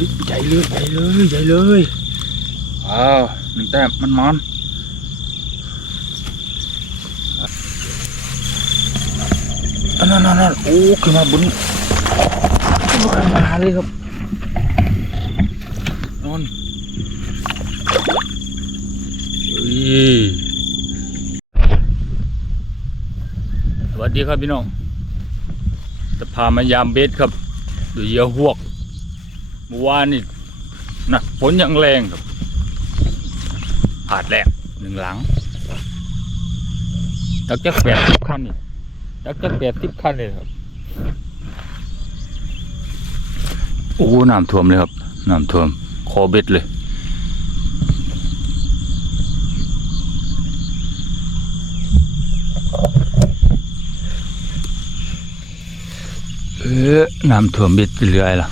ลึกใหญ่เลยใหญ่เลยใหญ่เลยอ้าวหนึ่งแต้มมันมันอันนั้นนั่นนั่นโอ้ขึ้นมาบนขึ้นมาข้างมาเลยครับนอนสวัสดีครับพี่น้องจะพามายามเบสครับดูเยอะหวก เมื่อวานนี่นะฝนยังแรงครับผาดแรงหนึ่งหลังตักจักแปดสิบคันนี่ตักจักแปดสิบคันเลยครับโอ้น้ำท่วมเลยครับน้ำท่วมคอเบ็ดเลยเออน้ำท่วมเบ็ดเรื่อยล่ะ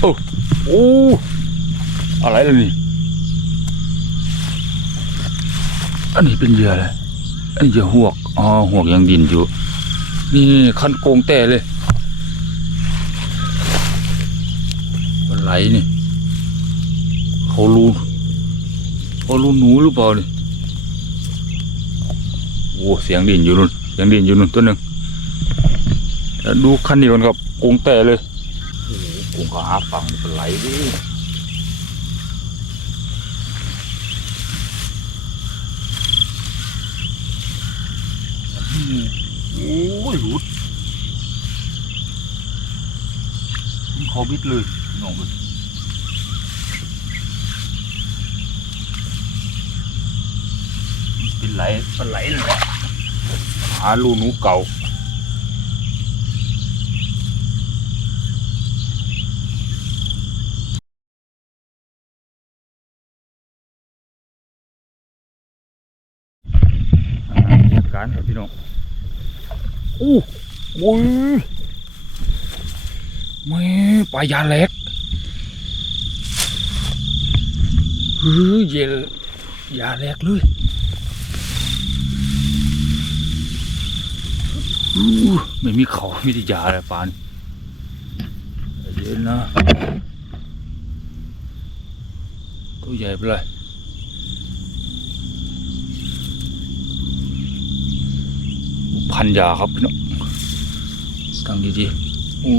โอ้โอ้อะไรล่ะนี่อันนี้เป็นเหยื่อเลยอันนี้เหยื่อหวกอ๋อหวกยังดินอยู่ นี่คันโกงแต่เลยมันไหลนี่เขารู้พอรู้หนูหรือเปล่านี่โอ้เสียงดินอยู่นู่นเสียงดินอยู่นู่นตัวหนึ่งแล้วดูคันนี้กันครับโกงแต่เลย อ้โหกงก็หาฝั่งเป็นไหลดิโอ้ยหลุดนี่คอบิดเลยน้องเอ้ยเป็นไหลเป็นไหลเลยแหละหาลูกหนูเก่า อ่ามีอาการครับพี่น้องอู้โอ้ยแม่ปลายาเล็กเฮ้ยเยลยาเล็กเลยอู้ไม่มีเขาไม่ได้ยาเลยปานเย็นนะตัวใหญ่ไปเลย พันยาครับพี่น้องตั้งดีๆอู้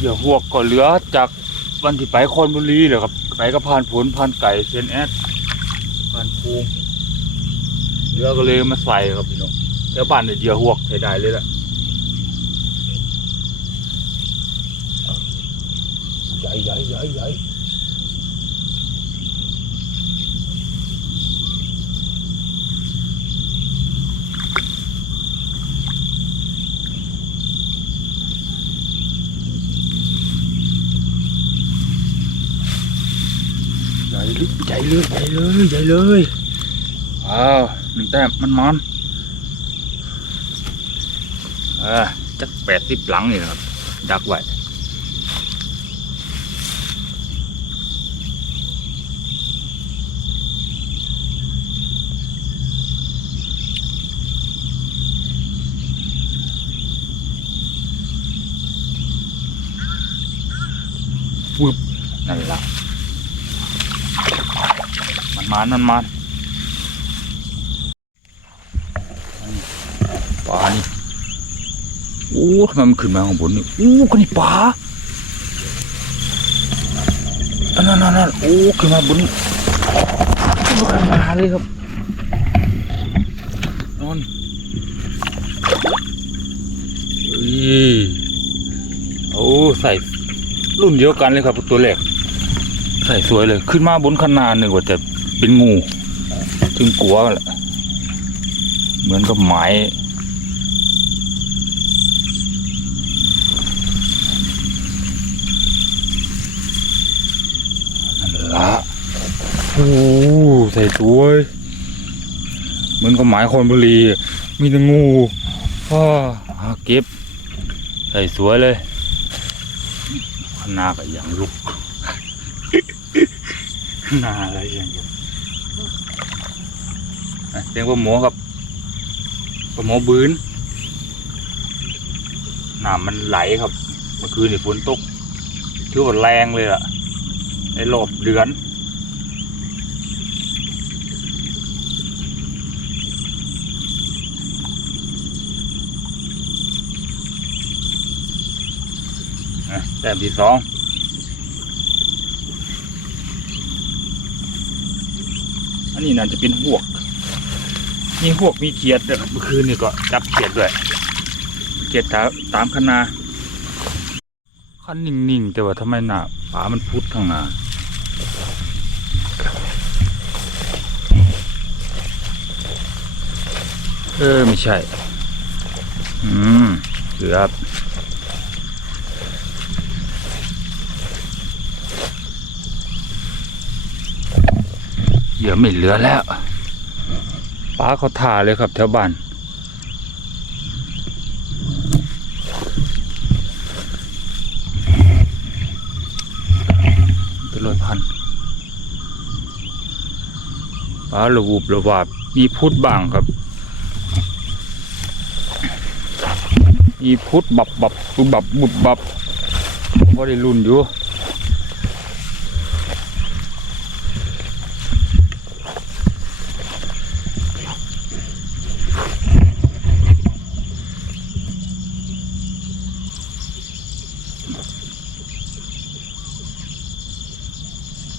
อย่าหวกก็เหลือจากวันที่ไปคอนบุรีเลยครับไปก็ผ่านผลผ่านไก่เซนแอดผ่านภูมิเหลือก็เลยมาใส่ครับพี่น้องแล้วบ้านเนี่ยเหยื่อหวกใช้ได้เลยแหละใหญ่ใหญ่ใหญ่ใหญ่ ใหญ่เลยใหญ่เลยใหญ่เลยใหญ่เลยอ้าวหนึ่งแต้ มมันมันเออจักแปดสิบหลังนี่นมันปลานี่โอ้ทำไมมันขึ้นมาข้างบนนี่โอ้ก็นี่ปลาอันนั้นนั่นนั่นโอ้ขึ้นมาบนนมาข้มาเลยครับนอนเฮ้โอ้ใส่รุ่นเดียวกันเลยครับตัวแรกใส่สวยเลย ขึ้นมาบนขนาดหนึ่งกว่าแต่ เป็นงูจึงกลัวแหละเหมือนกับไม้ละโอ้ใส่ตัวเว้ยเหมือนกับหมายคนบุรี มีแต่งูอ้าหาเก็บ ใส่สวยเลยขนาก็ยังลุกหน้าอะไรอย่างเงี้ยอะ เรียกว่าหมูครับปลาหมูบืนน้ำมันไหลครับเมื่อคืนนี่ฝนตกถือว่าแรงเลยล่ะในรอบเดือนแต้มที่สองอันนี้น่าจะเป็นหวก มีหวกมีเขียดด้วยครับเมื่อคืนนี่ก็จับเขียดด้วยเขียดตามตามคณาคันนิ่งๆแต่ว่าทำไมหน้าฝามันพุดข้างหน้าเออไม่ใช่ อืมเกือบเหยื่อไม่เหลือแล้ว ปลาเขาถ่าเลยครับแถวบ้านเป็นรอยพันปลาระวูบระวาบมีพุดบ้างครับ มีพุดบับบับบุบบับบุบบับพอได้รุ่นอยู่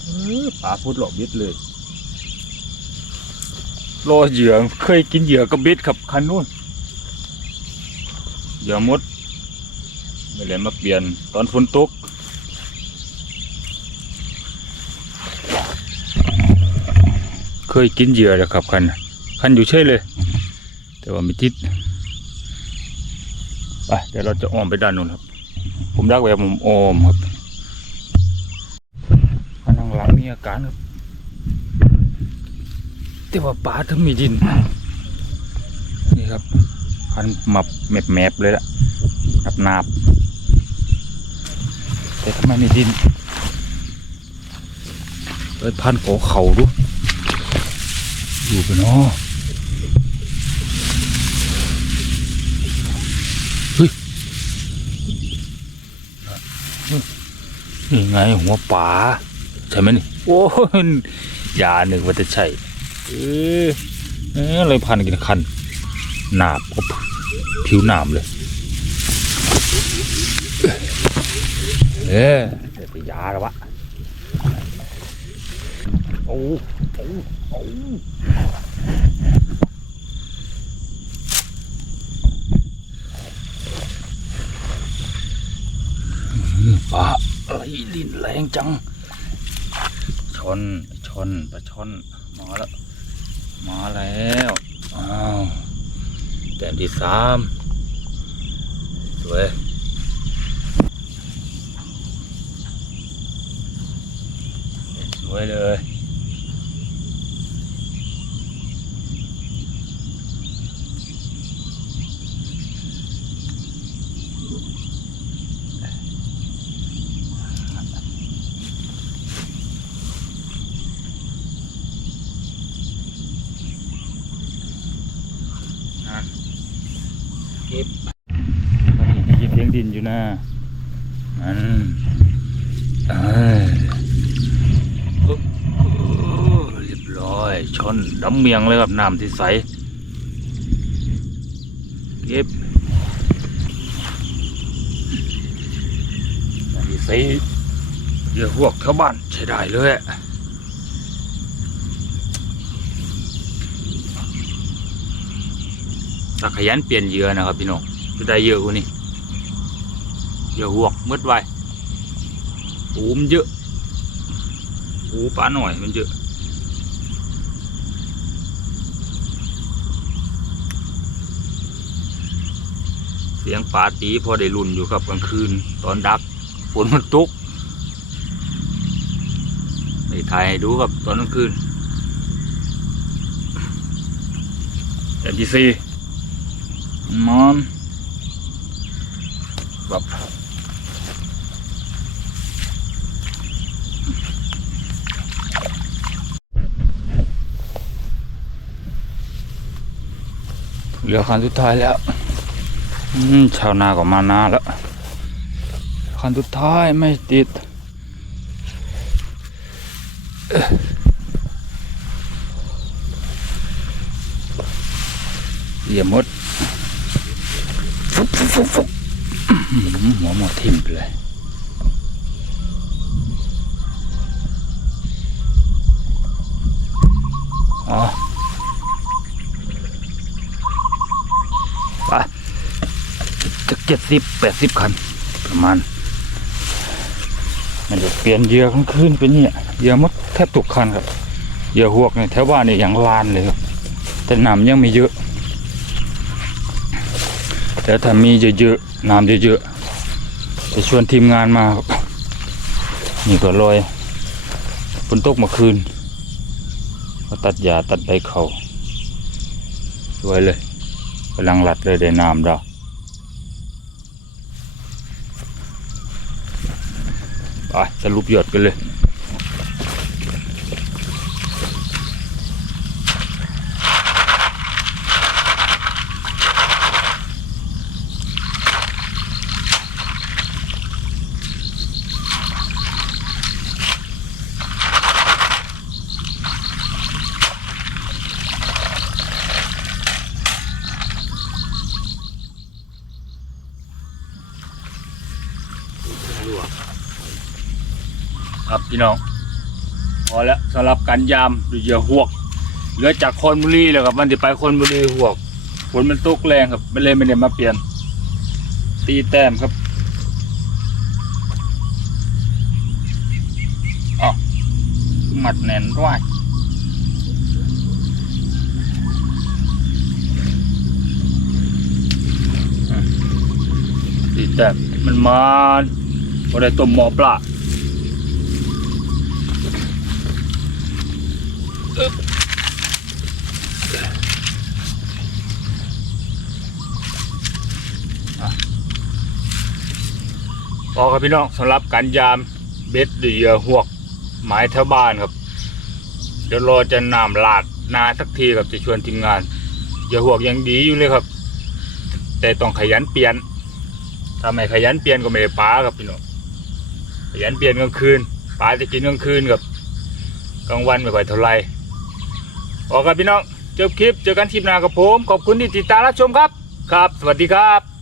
เออปลา พุดหลอกเบ็ดเลยรอเหยื่อเคยกินเหยื่อกับเบ็ดครับคันนู้นเหยื่อมดไม่เลยมาเปลี่ยนตอนฝนตกเคยกินเหยื่อแล้วครับคันคันอยู่เฉยเลย แต่ว่าไม่ติดไปเดี๋ยวเราจะอ้อมไปด้านนู้นครับ ผมรักแบบผมอ้อมครับ มีอาการครับแต่ว่าป่าถึงมีดิน นี่ครับคันมับแมบแมบเลยละนับนาบแต่ทำไมมีดินเอ้ยพันโขเขาดูอยู่ไปเนาะเฮ้ยนี่ไงหัวป่า ช่ไหมนี่โอ้ยยาหนึ่งว่าจะใช่เออเออเลยพันกินคันหนาบก็ผิวหนามเลยเออเดี๋ยวไปยาแล้ววะโอ้โอ้โอ้ปลาอะไรลิ้นแรงจัง ชนชนปลาชนมาแล้วมาแล้วอ้าวแต้มที่สามสวยสวยเลย ก็บได้ยินเสียงดินอยู่นะนั่นเอ้ยโอ้โอ้เรียบร้อยชนดำเมียงเลยครับน้ำที่ใสเก็บน้ำที่ใสเยอะพวกแถวบ้านใช้ได้เลยอะ ถ้าขยันเปลี่ยนเหยื่อนะครับพี่น้องจะได้เยอะกว่านี้เหยื่อหวกมืดไวปูมเยอะปูปลาหน่อยมันเยอะเสียงปลาตีพอได้รุ่นอยู่ครับกลางคืนตอนดักฝนมันตกในถ่ายให้ดูครับตอนกลางคืนแต้มที่สี่ มอนแบบเหลือคันสุดท้ายแล้วชาวนาก็มานาแล้วคันสุดท้ายไม่ติดเยียบหมด ฟุบฟุบฟุบฟุบอื้อหือหัวหมดทิ่มไปเลยอ๋อไปจะเจ็ดสิบแปดสิบคัน ประมาณ มันจะเปลี่ยนเยื่อกลางคืนเป็นเนี่ยเยื่อมดแทบทุกคันครับเยื่อหวกเนี่ยแถวบ้านเนี่ยอย่างลานเลยครับแต่น้ำยังไม่เยอะ แต่ถ้ามีเยอะๆน้ำเยอะๆจะชวนทีมงานมาครับนี่ก็ลอยฝนตกเมื่อคืน ก็ตัดหญ้าตัดใบเขาสวยเลยกำลังหลัดเลยได้น้ำดาวไปสรุปยอดกันเลย ครับพี่น้อง พอแล้วสำหรับการยามดูเหยื่อหวกเหลือจากคนบุรีแล้วครับมันจะไปคนบุรีหวกฝนมันตกแรงครับไม่เลยไม่ได้มาเปลี่ยน ตีแต้มครับอ๋อหมัดแน่นด้วย แต้มมันมาพอได้ต้มหมอปลาพอครับพี่น้องสำหรับการยามเบ็ดหรือเหยื่อหวกหมายแถวบ้านครับ เดี๋ยวรอจะนำลาดนาสักทีครับจะชวนทีมงานเหยื่อหวกยังดีอยู่เลยครับ แต่ต้องขยันเปลี่ยน ถ้าไม่ขยันเปลี่ยนก็ไม่ได้ปลาครับพี่น้องขยันเปลี่ยนกลางคืนปลาจะกินกลางคืนกับกลางวันไม่ค่อยเท่าไรออกครับพี่น้องจบคลิปเจอกันคลิปหน้ากับผม ขอบคุณที่ติดตามรับชมครับ ครับ สวัสดีครับ